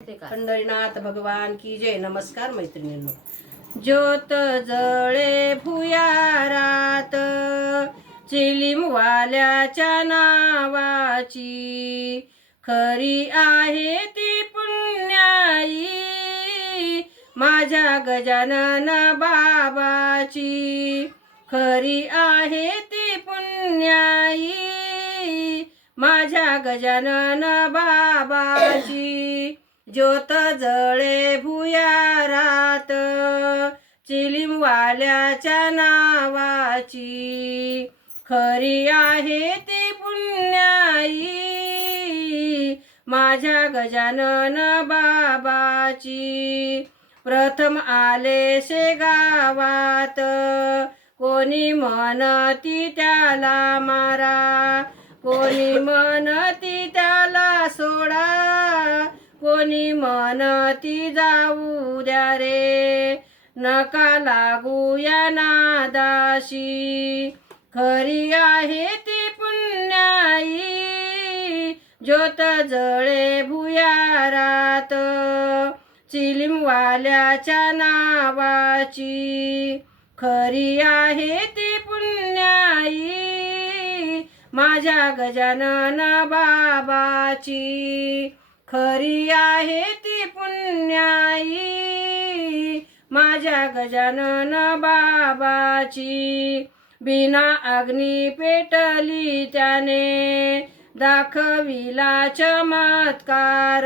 पंढरीनाथ भगवान की जय। नमस्कार मैत्रिणींनो। ज्योत जळे भुयारात चिलीमवाल्याच्या नावाची, खरी आहे ती पुण्याई माझ्या गजानन बाबाची, खरी आहे ती पुण्याई माझ्या गजानन बाबाची। ज्योत जळे भुयारात चिलीमवाल्याच्या नावाची, खरी आहे ती पुण्याई माझ्या गजानन बाबाची। प्रथम आले शेगावात कोणी म्हणती त्याला मारा, कोणी म्हणती त्याला सोडा, कोणी म्हणती जाऊ द्या रे नका लागू या नादाशी, खरी आहे ती पुण्याई ज्योत जळे भुयारात चिलीमवाल्याच्या नावाची, खरी आहे ती पुण्याई माझ्या गजानन बाबाची, खरी आहे ती पुण्याई माझ्या गजानन बाबाची। बिना अग्नी पेटली त्याने दाखविला चमत्कार,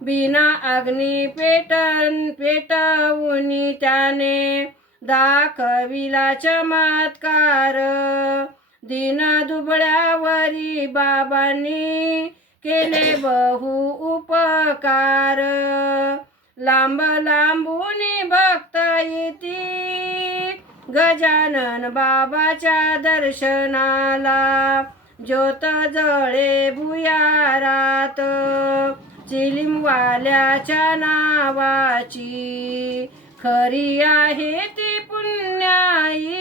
बिना अग्नी पेटवून त्याने दाखविला चमत्कार। दीन दुबळ्यावरी बाबांनी केले बहु उपकार, लांब लांबून भक्त येती गजानन बाबाच्या दर्शनाला। ज्योत जळे भुयारात चिलीमवाल्याच्या नावाची, खरी आहे ती पुण्याई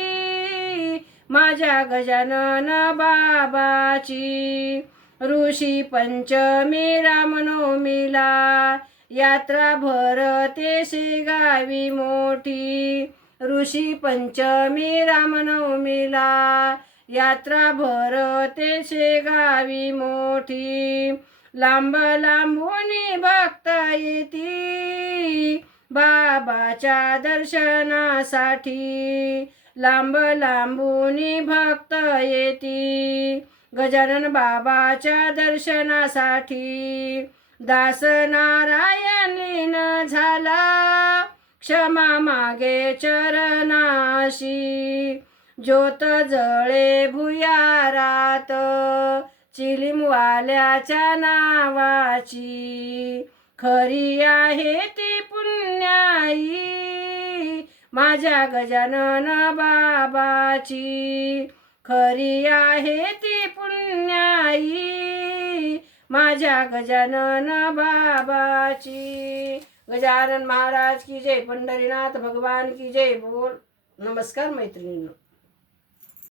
माझ्या गजानन बाबाची। ऋषी पंचमी रामनवमीला यात्रा भरते शेगावी मोठी, ऋषी पंचमी रामनवमीला यात्रा भरते शेगावी मोठी। लांब लांबून भक्त येती बाबाच्या दर्शनासाठी, लांब लांबून भक्त येती गजानन बाबाच्या दर्शनासाठी। दास नारायण लीन झाला क्षमा मागे चरणाशी, ज्योत जळे भुयारात चिलीमवाल्याच्या नावाची, खरी आहे ती पुण्याई माझ्या गजानन बाबाची, खरी आहे ती पुण्याई माझ्या गजानन बाबाची। गजानन महाराज की जय। पंढरीनाथ भगवान की जय। बोल। नमस्कार मैत्रिणींनो।